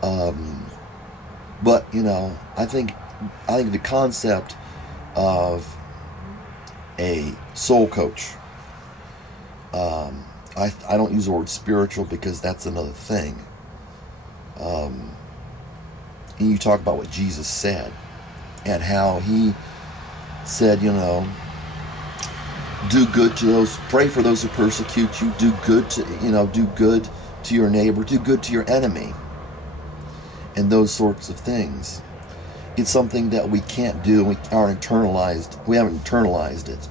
But I think the concept of a soul coach, I don't use the word spiritual because that's another thing. And you talk about what Jesus said and how he said, do good to those, pray for those who persecute you, do good to your neighbor, do good to your enemy, and those sorts of things. It's something that we can't do. We haven't internalized it.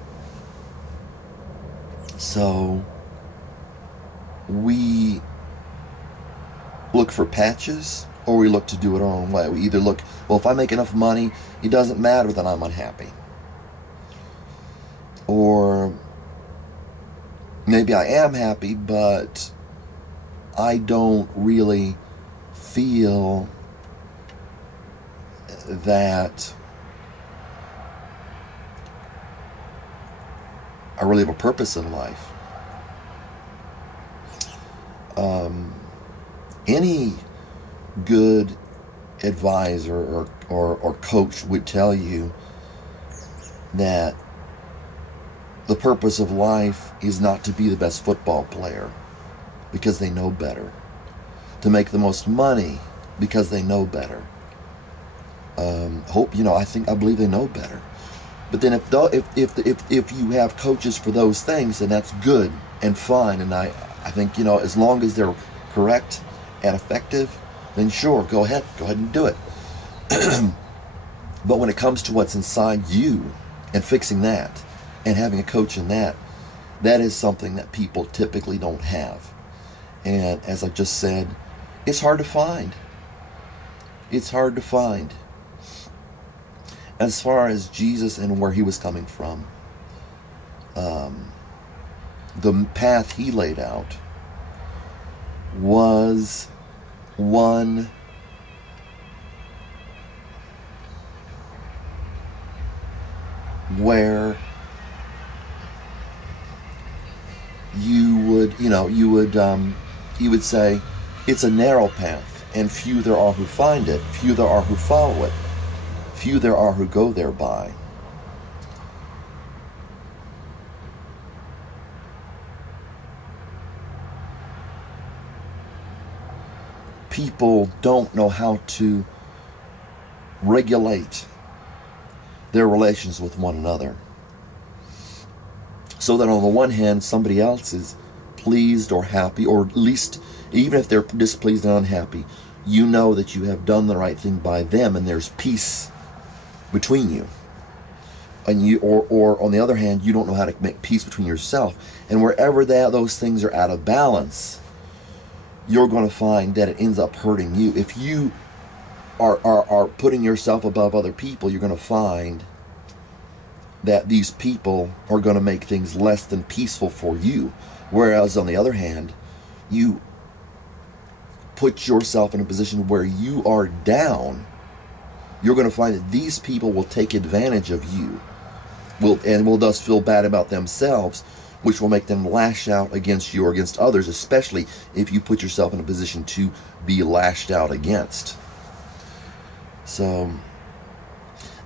So we look for patches, or we look to do it our own way. We either look, well, if I make enough money, it doesn't matter that I'm unhappy. Or maybe I am happy, but I don't really feel that I really have a purpose in life. Any good advisor or coach would tell you that the purpose of life is not to be the best football player because they know better, to make the most money because they know better. I believe they know better. But then if you have coaches for those things, then that's good and fine. And I think, as long as they're correct and effective, then sure, go ahead and do it. But when it comes to what's inside you and fixing that and having a coach in that is something that people typically don't have. And as I just said, it's hard to find. It's hard to find. As far as Jesus and where he was coming from, the path he laid out was one where you would say it's a narrow path, and few there are who find it, few there are who follow it, few there are who go thereby. People don't know how to regulate their relations with one another, so that on the one hand somebody else is pleased or happy, or at least even if they're displeased and unhappy, you know that you have done the right thing by them and there's peace between you. And or on the other hand, you don't know how to make peace between yourself. And wherever those things are out of balance, you're going to find that it ends up hurting you. If you are putting yourself above other people, you're going to find that these people are going to make things less than peaceful for you. Whereas on the other hand, you put yourself in a position where you are down, you're going to find that these people will take advantage of you, will thus feel bad about themselves, which will make them lash out against you or against others, especially if you put yourself in a position to be lashed out against. So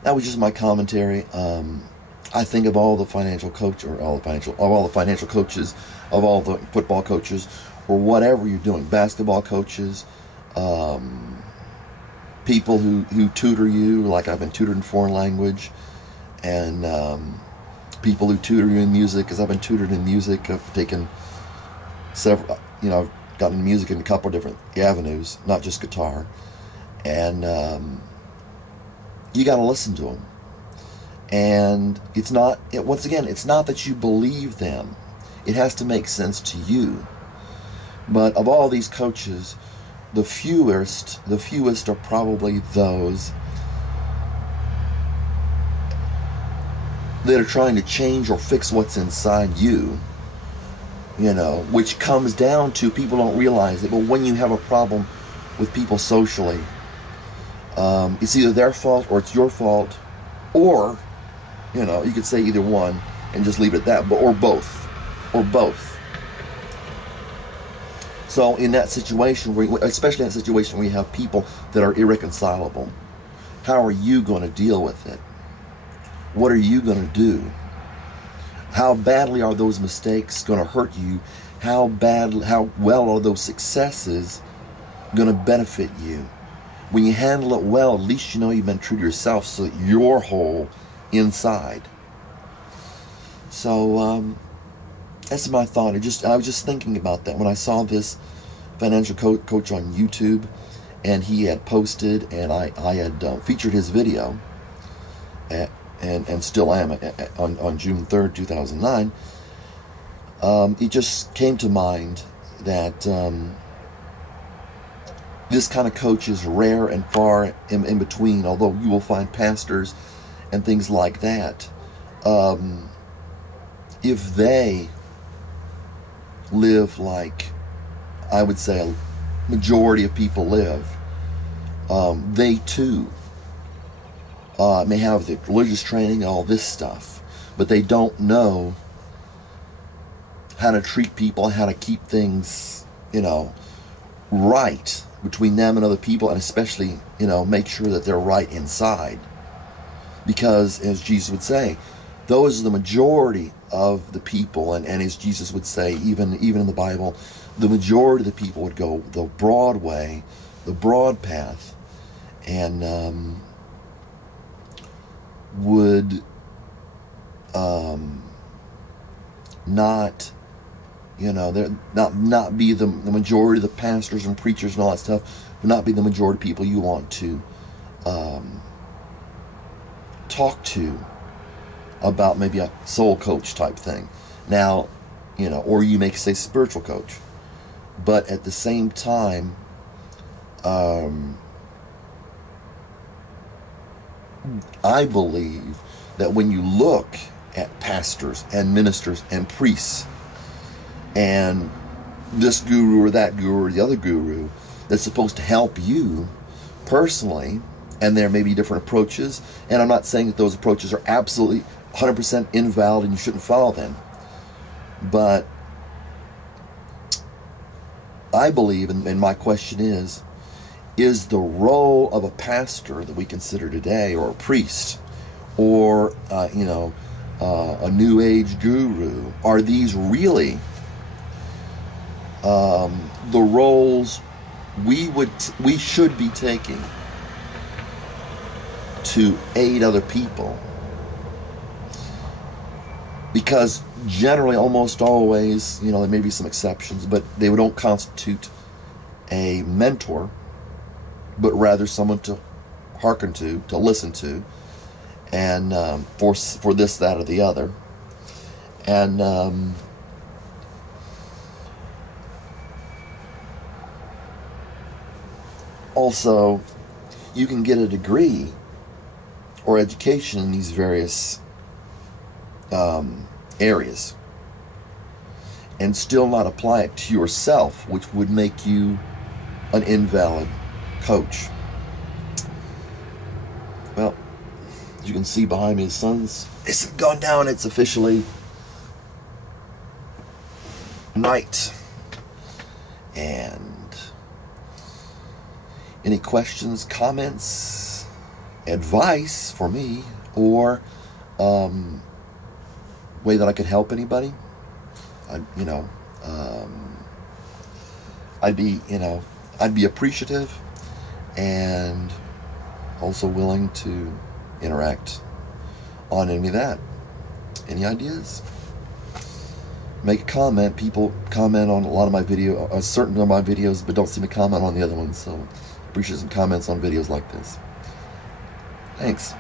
that was just my commentary. I think of all the financial coaches, of all the football coaches, or whatever you're doing, basketball coaches, people who tutor you, like I've been tutored in foreign language, and people who tutor you in music, because I've been tutored in music. I've taken several, I've gotten into music in a couple of different avenues, not just guitar, and you got to listen to them. And it's not that you believe them. It has to make sense to you. But of all these coaches, the fewest are probably those that are trying to change or fix what's inside you, which comes down to, people don't realize it, but when you have a problem with people socially, it's either their fault or it's your fault, or, you could say either one and just leave it at that, or both. So in that situation, especially in that situation where you have people that are irreconcilable, how are you going to deal with it? What are you going to do? How badly are those mistakes going to hurt you? How well are those successes going to benefit you? When you handle it well, at least you know you've been true to yourself, so that you're whole inside. So that's my thought. I was just thinking about that when I saw this financial coach on YouTube, and he had posted, and I had featured his video, and still am on June 3rd, 2009. It just came to mind that this kind of coach is rare and far in between, although you will find pastors and things like that. If they live like, I would say, a majority of people live, they too may have the religious training and all this stuff, but they don't know how to treat people, how to keep things, right between them and other people, and especially, make sure that they're right inside. Because, as Jesus would say, those are the majority of the people, and as Jesus would say, even in the Bible, the majority of the people would go the broad way, the broad path, and would not, not be the majority of the pastors and preachers and all that stuff, would not be the majority of people you want to talk to about maybe a soul coach type thing. Now, or you may say spiritual coach. But at the same time, I believe that when you look at pastors and ministers and priests and this guru or that guru or the other guru that's supposed to help you personally, and there may be different approaches, and I'm not saying that those approaches are absolutely 100% invalid and you shouldn't follow them, but I believe, and my question is the role of a pastor that we consider today, or a priest, or a new age guru, are these really the roles we should be taking to aid other people? Because generally, almost always, there may be some exceptions, but they don't constitute a mentor, but rather someone to hearken to listen to, and for this, that, or the other. And also, you can get a degree or education in these various areas and still not apply it to yourself, which would make you an invalid coach. Well, as you can see behind me, the sun's gone down. It's officially night. And any questions, comments, advice for me, or way that I could help anybody, I'd be appreciative and also willing to interact on any of that. Any ideas? Make a comment. People comment on a lot of my certain of my videos, but don't seem to comment on the other ones. So appreciate some comments on videos like this. Thanks.